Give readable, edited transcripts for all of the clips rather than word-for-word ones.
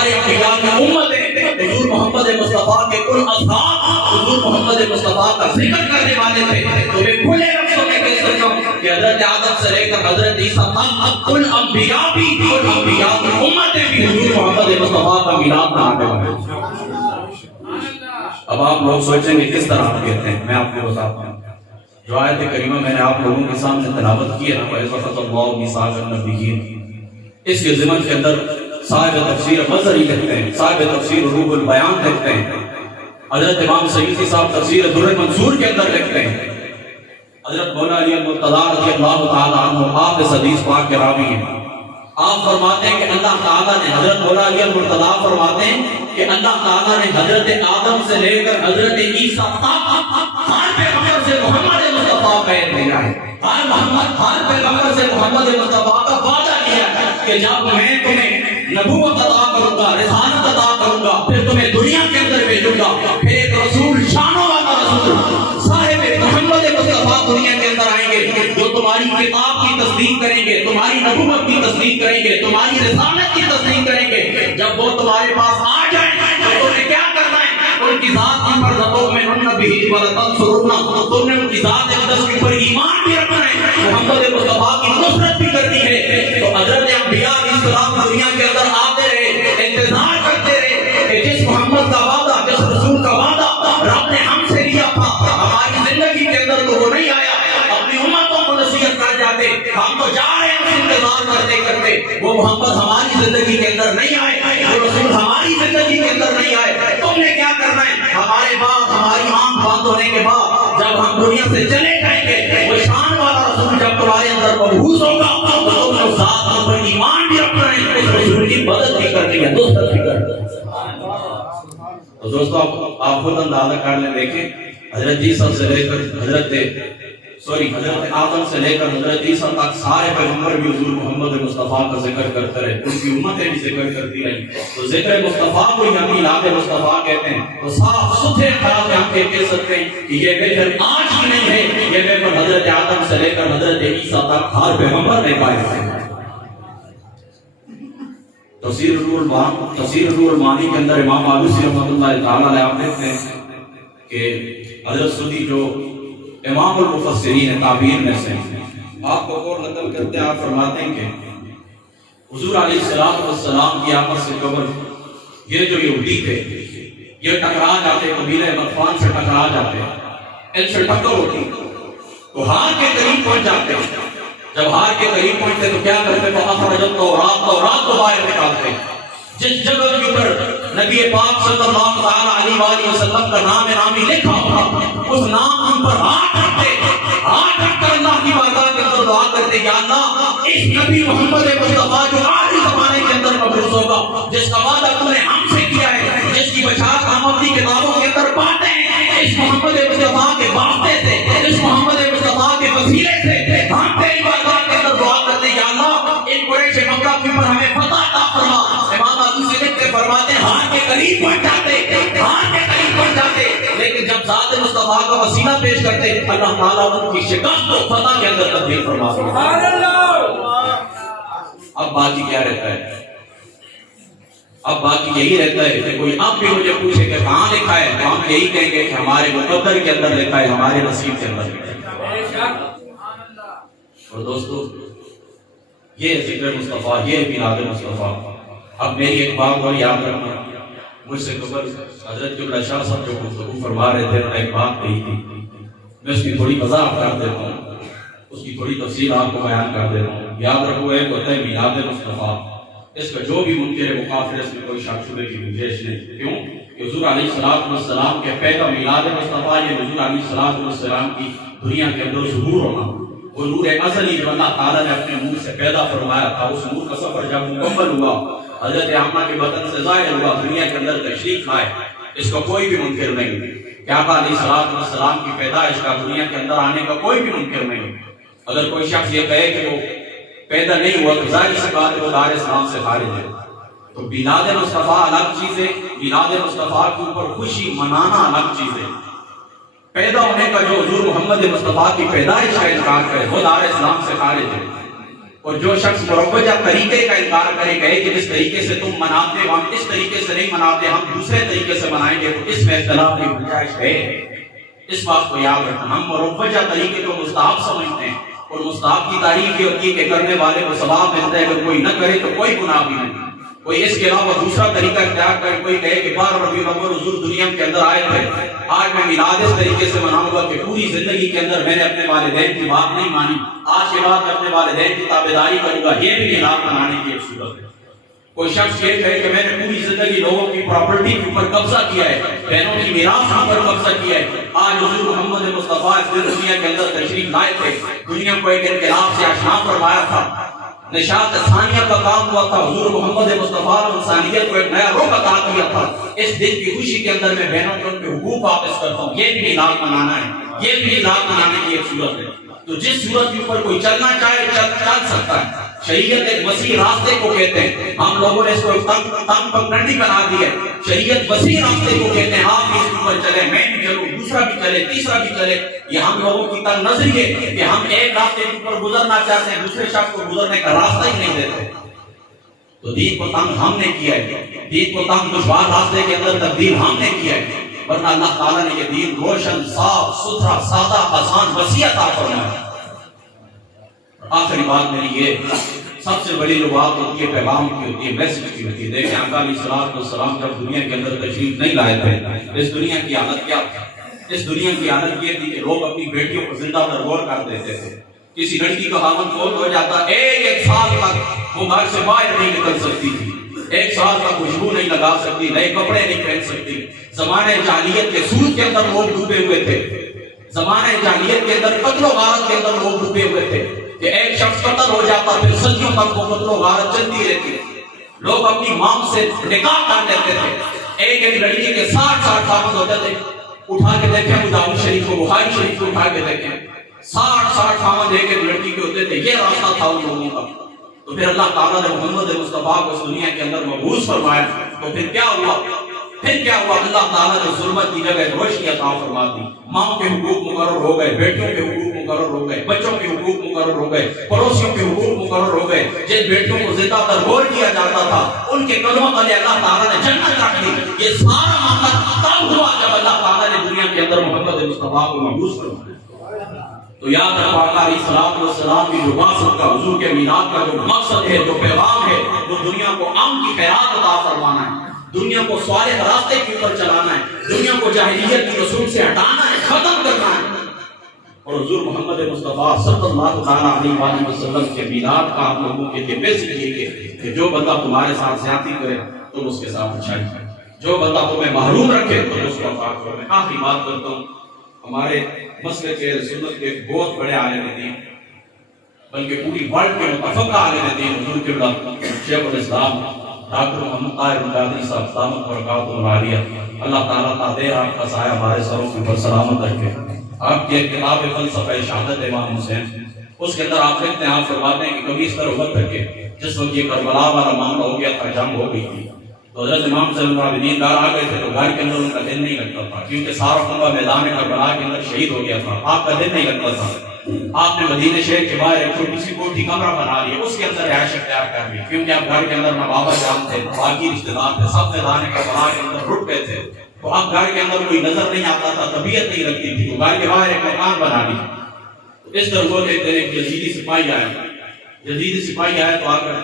سارے انبیاء کی امت ہے، حضور محمد مصطفیٰ کے کل اصحاب حضور محمد مصطفیٰ کا ذکر کرنے والے تھے. تو میں کھلے لفظوں میں کہہ سکتا ہوں کہ حضرت آدم سے لے کر حضرت عیسیٰ تک کل انبیاء بھی کل انبیاء کی امتیں بھی حضور محمد مصطفیٰ کا میلاد منانے والے ہیں. اب آپ لوگ سوچیں گے کس طرح آپ کہتے ہیں، میں آپ کو بتاتا ہوں. جو آیت کریمہ میں نے آپ لوگوں کے سامنے تلاوت کی ہے نا، وَإِذْ أَخَذَ اللَّهُ مِيثَاقَ النَّبِيِّينَ، اس کے ضمن کے اندر صاحب تفسیر مظہری لکھتے ہیں، صاحب تفسیر روح البیان لکھتے ہیں، حضرت امام سیوطی صاحب تفسیر در المنصور کے اندر لکھتے ہیں. حضرت مولانا علی المرتضیٰ رضی اللہ تعالی عنہ آپ اس حدیث پاک کے راوی ہیں. آپ فرماتے ہیں کہ اللہ تعالیٰ نے، حضرت مولانا علی المرتضیٰ فرماتے ہیں کہ اللہ تعالیٰ نے حضرت آدم سے لے کر حضرت عیسیٰ تک ہر پیغمبر سے محمد مصطفیٰ کا ایک دیا ہے. ہر پیغمبر سے محمد مصطفیٰ کا وعدہ کیا ہے کہ جب میں تمہیں نبوت عطا کروں گا، رسالت عطا کروں گا، پھر تمہیں دنیا کے اندر بھیجوں گا، پھر ایک رسول شانوں والا رسول صاحب محمد مصطفیٰ دنیا کے اندر آئیں گے جو تمہاری کتاب کی تصدیق کریں گے، تمہاری نبوت کی تصدیق کریں گے، تمہاری رسالت کی تصدیق کریں گے. جب وہ تمہارے پاس آ جائیں تو تمہیں کیا کرنا ہے؟ ان کی ذات کی پر لَتُؤْمِنُنَّ بِهِ وَلَتَنصُرُنَّهُ، تم نے ان کی ذات اقدس کے اوپر ایمان بھی رکھنا ہے، محمد مصطفیٰ کی نصرت بھی کرنی ہے. تو حضرت انبیاء علیہ السلام دنیا کے اندر آتے رہے، انتظار کرتے رہے کہ جس محمد کا وعدہ، جس رسول کا وعدہ رب نے ہم سے لیا تھا، ہماری زندگی کے اندر تو وہ نہیں آیا. اپنی امتوں کو نصیحت کر جاتے، ہم تو جا رہے ہیں انتظار کرتے کرتے، وہ محمد ہماری زندگی کے اندر نہیں آئے، وہ رسول ہماری زندگی کے اندر نہیں آئے. تم نے کیا کرنا ہے؟ ہمارے بعد، ہماری آنکھ بند ہونے کے بعد جب ہم دنیا سے چلے جائیں گے، وہ شان والا رسول جب تمہارے اندر مبعوث ہوگا تو تم نے ذات پر ایمان بھی رکھنا ہے، اس رسول کی مدد بھی کرنی ہے، نصرت بھی کرنی ہے. تو دوستو آپ خود اندازہ کر لیں، دیکھیں حضرت عیسیٰ سے لے کر حضرت آدم سے لے کر حضرت عیسیٰ تک سارے پیغمبر بھی حضور محمد مصطفیٰ کا ذکر کرتے رہے، ان کی امتیں بھی ذکر کرتی رہی. تو ذکر مصطفیٰ کو ہی ہم میلاد مصطفیٰ کہتے ہیں. تو صاف ستھرے انداز میں ہم کہہ سکتے ہیں کہ یہ محفل آج کی نہیں ہے، یہ محفل حضرت آدم سے لے کر حضرت عیسیٰ تک ہر پیغمبر نے پائے تھے. تفسیر روح المعانی کے اندر امام آلوسی رحمۃ اللہ تعالیٰ علیہ آپ دیکھتے ہیں کہ حضرت سدی جو امام المفسرین تعبیر میں سے آپ کو اور نقل کرتے ہیں، آپ فرماتے ہیں کہ حضور علیہ السلام کی آمد سے قبل یہ جو یہودی تھے یہ ٹکرا جاتے، قبیلہ غطفان سے ٹکرا جاتے، ان سے ٹکر ہوتی تو ہار کے قریب پہنچ جاتے. جب ہار کے قریب پہنچتے تو کیا کرتے؟ فَأَخْرَجَ التَّوْرَاۃَ کو باہر نکالتے. جس جگہ کے اوپر نبی پاک صلی اللہ علیہ وآلہ وسلم کا نام نامی لکھا ہوا، اس نام پر ہاتھ رکھ کر اللہ کی بارگاہ کے اندر دعا کرتے، یا اللہ اس نبی محمد مصطفیٰ جو آخری زمانے کے اندر مبعوث ہوگا، جس کا وعدہ تم نے ہم سے کیا ہے، جس کی بشارت ہم اپنی کتابوں کے اندر پاتے ہیں، اس محمد مصطفیٰ کے واسطے سے، اس محمد مصطفیٰ کے وسیلے سے ہم تیری بارگاہ کے اندر دعا کرتے ہیں، یا اللہ ان قریش مکہ کے اوپر ہمیں فتح عطا فرما. امام آلوسی سے فرماتے ہیں ہار کے قریب پہنچ جاتے، لیکن جب ذات مصطفیٰ کا وسیلہ پیش کرتے اللہ تعالیٰ ان کی شکست کو فتح کے اندر تبدیل فرما دیتے. اب باقی کیا رہتا ہے؟ اب باقی یہی رہتا ہے کہ کوئی اب بھی مجھے پوچھے کہ کہاں لکھا ہے، تو ہم یہی کہیں گے کہ ہمارے مقدر کے اندر لکھا ہے، ہمارے نصیب کے اندر لکھا ہے. اور دوستو یہ ذکر مصطفیٰ، یہ میلاد مصطفیٰ. اب میری ایک بات اور یاد رکھنا، مجھ سے قبل حضرت قبلہ شاہ صاحب جو گفتگو فرما رہے تھے، انہوں نے ایک بات کہی تھی، میں اس کی تھوڑی وضاحت کر دیتا ہوں، اس کی تھوڑی تفصیل آپ کو بیان کر دیتا ہوں. یاد رکھو ایک ہوتا ہے میلاد مصطفیٰ، اس کا جو بھی منکر مکافر اس میں کوئی شک شبے کی گنجائش نہیں. کیوں کہ حضور علیہ السلام کے پیدا میلاد مصطفیٰ، یہ حضور علیہ السلام کی دنیا کے اندر ظہور ہونا، وہ نور ازلی جو اللہ تعالیٰ نے اپنے نور سے پیدا فرمایا تھا، اس نور کا سفر جب مکمل ہوا، حضرت آمنہ کے بطن سے ظاہر ہوا، دنیا کے اندر تشریف لائے، اس کا کوئی بھی منکر نہیں. کہ آقا علیہ السلام کی پیدائش کا، دنیا کے اندر آنے کا کوئی بھی منکر نہیں. اگر کوئی شخص یہ کہے کہ وہ پیدا نہیں ہوا تو ظاہر سی بات ہے وہ دار اسلام سے خارج ہے. تو میلاد مصطفیٰ الگ چیز ہے، میلاد مصطفیٰ کے اوپر خوشی منانا الگ چیز ہے. پیدا ہونے کا جو حضور محمد مصطفیٰ کی پیدائش کا انکار کرے وہ دار اسلام سے خارج ہے. اور جو شخص مروجہ طریقے کا انکار کرے گئے کہ جس طریقے سے تم مناتے ہو ہم اس طریقے سے نہیں مناتے، ہم دوسرے طریقے سے منائیں گے، تو اس میں اختلاف کی گنجائش ہے۔ اس بات کو یاد رکھنا، ہم مروجہ طریقے کو مستحب سمجھتے ہیں، اور مستحب کی تعریف یہ ہوتی ہے کہ کرنے والے کو ثواب ملتا ہے، اگر کوئی نہ کرے تو کوئی گناہ بھی نہیں۔ کوئی اس کے علاوہ دوسرا طریقہ اختیار کرے، کوئی کہے کہ 12 ربیع الاول حضور دنیا کے اندر آئے تھے، آج میں میلاد اس طریقے سے مناؤں گا کہ پوری زندگی کے اندر میں نے اپنے والدین کی بات نہیں مانی، آج کے بعد میں اپنے والدین کی تابعداری کروں گا، یہ بھی میلاد منانے کی ایک صورت ہے۔ کوئی شخص یہ کہے کہ میں نے پوری زندگی لوگوں کی پراپرٹی کے اوپر قبضہ کیا ہے، بہنوں کی میراث کے اوپر قبضہ کیا ہے، آج حضور محمد مصطفیٰ اس دنیا کے اندر تشریف لائے تھے، دنیا کو ایک انقلاب سے آشنا فرمایا تھا، نشاط ثانیہ کا کام ہوا تھا، حضور محمد مصطفیٰ نے انسانیت کو ایک نیا رخ عطا کیا تھا، اس دن کی خوشی کے اندر میں بہنوں کے ان کے حقوق واپس کرتا ہوں، یہ بھی میلاد منانا ہے، یہ بھی میلاد منانے کی ایک صورت ہے۔ تو جس صورت کے اوپر کوئی چلنا چاہے چل سکتا ہے۔ شریعت ایک وسیع راستے کو کہتے ہیں، ہم لوگوں نے اس کو تنگ پگڈنڈی بنا دی ہے۔ شریعت وسیع راستے کو کہتے ہیں، آپ اس کے اوپر چلے، میں بھی چلوں، دوسرا بھی چلے، تیسرا بھی چلے۔ یہ ہم لوگوں کی تنگ نظری ہے کہ ہم ایک راستے کے اوپر گزرنا چاہتے ہیں، دوسرے شخص کو گزرنے کا راستہ ہی نہیں دیتے۔ تو دین کو تنگ ہم نے کیا ہے، دین کو تنگ دشوار راستے کے اندر تبدیل ہم نے کیا ہے، ورنہ اللہ تعالیٰ نے یہ دین روشن، صاف ستھرا، سادہ، آسان، وسیع عطا فرمایا۔ آخری بات میری یہ، سب سے بڑی جو بات ہوتی ہے پیغام کی ہوتی ہے، میسج کی ہوتی ہے۔ دیکھیں آقا علیہ السلام جب دنیا کے اندر تشریف نہیں لائے تھے، اس دنیا کی حالت کیا تھی؟ اس دنیا کی حالت یہ تھی کہ لوگ اپنی بیٹیوں کو زندہ درگور کر دیتے تھے۔ کسی لڑکی کا خاوند فوت ہو جاتا، ایک سال تک وہ گھر سے باہر نہیں نکل سکتی تھی، ایک سال تک خوشبو نہیں لگا سکتی، نئے کپڑے نہیں پہن سکتی۔ زمانے جاہلیت کے سود کے اندر لوگ ڈوبے ہوئے تھے، زمانے جاہلیت کے اندر قتل و غارت کے اندر لوگ ڈوبے ہوئے تھے کہ ایک شخص قتل ہو جاتا، پھر صدیوں تک وہ قتل و غارت چلتی رہتی۔ لوگ اپنی ماں سے نکاح کر لیتے تھے، ایک لڑکی کے 60 خاوند ہوتے تھے۔ اٹھا کے دیکھیں داؤد شریف کو، بخاری شریف کو اٹھا کے دیکھیں، 60 خاوند ایک لڑکی کے ہوتے تھے، یہ راستہ تھا ان لوگوں کا۔ تو پھر اللہ تعالیٰ نے محمد مصطفیٰ کو اس دنیا کے اندر مبعوث فرمایا، تو پھر کیا ہوا؟ اللہ تعالیٰ نے ظلمت کی جگہ روشنی عطا فرما دی، ماں کے حقوق مقرر ہو گئے، بیٹوں کے حقوق مقرر ہو گئے، بچوں کے حقوق مقرر ہو گئے، پڑوسیوں کے حقوق مقرر ہو گئے۔ جن بیٹوں کو زندہ درگور کیا جاتا تھا ان کے قدموں تلے اللہ تعالیٰ نے جنت رکھ دی۔ یہ سارا معاملہ تب ہوا جب اللہ تعالیٰ نے دنیا کے اندر محمد مصطفیٰ کو مبعوث فرمایا۔ تو یاد رکھو آقا علیہ السلام کی جو باسط کا، حضور کے میلاد کا جو مقصد ہے، جو پیغام ہے، وہ دنیا کو امن کی خیرات عطا فرمانا ہے، دنیا کو صالح راستے کے اوپر چلانا ہے، دنیا کو جاہلیت کی رسوم سے ہٹانا ہے، ختم کرنا ہے۔ اور حضور محمد مصطفیٰ صلی اللہ تعالیٰ علیہ وسلم کے میلاد کا آپ لوگوں کے لیے میسج یہ ہے کہ جو بندہ تمہارے ساتھ زیادتی کرے تم اس کے ساتھ اچھائی کرے، جو بندہ تمہیں محروم رکھے تم اس کو عطا کرو۔ میں آخری بات کرتا ہوں، ہمارے مسلک کے سنت کے بہت بڑے عالم دین، بلکہ پوری ورلڈ کے متفقہ عالم دین حضور قبلہ شیخ الاسلام ڈاکٹر محمد طاہر القادری صاحب دامت برکاتہ العالیہ، اللہ تعالیٰ کا دیر آپ کا سایہ ہمارے سروں کے اوپر سلامت رکھے۔ آپ کی ایک کتاب فلسفہ شہادت امام حسین، اس کے اندر آپ لکھتے ہیں، آپ فرماتے ہیں کہ کبھی اس طرح وقت تک کہ جس وقت یہ کربلا والا معاملہ ہو گیا تھا، جنگ ہو گئی تھی، تو حضرت امام صلی اللہ علیہ وسلم گھر آ گئے تھے، تو گھر کے اندر ان کا دل نہیں لگتا تھا، کیونکہ سارا خنبہ میدان کربلا کے اندر شہید ہو گیا تھا، آپ کا دل نہیں لگتا تھا۔ آپ نے مدینہ شہر کے باہر ایک چھوٹی سی کوٹھی کمرہ بنا لی، اس کے اندر رہائش اختیار کر لی، کیونکہ آپ گھر کے اندر نہ بابا جان تھے، باقی رشتے دار تھے، سب میدان کربلا کے اندر رک گئے تھے، تو اب گھر کے اندر کوئی نظر نہیں آتا تھا، طبیعت نہیں لگتی تھی، تو گھر کے باہر ایک مکان بنا لی۔ اس طرح وہ ایک دن ایک یزیدی سپاہی آیا، تو آ کر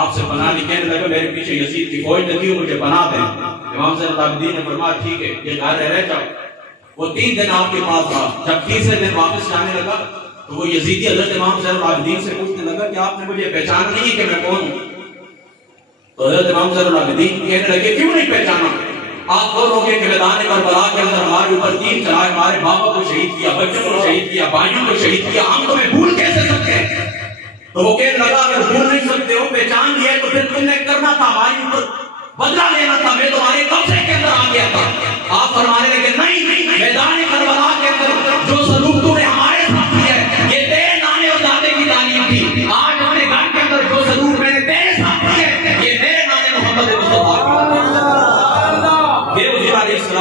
آپ سے پناہ لی، کہنے لگا میرے پیچھے یزید کی فوج لگی ہو، مجھے پناہ دیں۔ امام زین العابدین نے فرمایا ٹھیک ہے، یہ گھر رہ جاؤ۔ وہ 3 دن آپ کے پاس رہا، جب تیسرے دن واپس جانے لگا تو وہ یزیدی حضرت امام زین العابدین سے پوچھنے لگا کہ آپ نے مجھے پہچانا نہیں کہ میں کون ہوں؟ تو حضرت امام زین العابدین کہنے لگے کیوں نہیں پہچانا؟ آپ وہ لوگ کہ میدان کربلا کے اندر ہمارے اوپر تیر چلائے، ہمارے بابا کو شہید کیا، بچوں کو شہید کیا، بھائیوں کو شہید کیا، ہم تمہیں بھول کیسے سکتے ہیں؟ تو وہ کہنے لگا اگر بھول نہیں سکتے ہو، پہچان لیا تو پھر تم نے کرنا تھا، ہمارے اوپر بدلہ لینا تھا، میں تمہارے قبضے کے اندر آ گیا تھا۔ آپ فرمانے لگے نہیں، میدان کربلا کے اندر جو سلوک تو نے ہمارے ساتھ کیا ہے یہ تیرے نانے اور دادے کی تعلیم تھی، آج اپنے گھر کے اندر جو سلوک میں نے تیرے ساتھ کیا ہے یہ میرے نانے محمد مصطفیٰ کی۔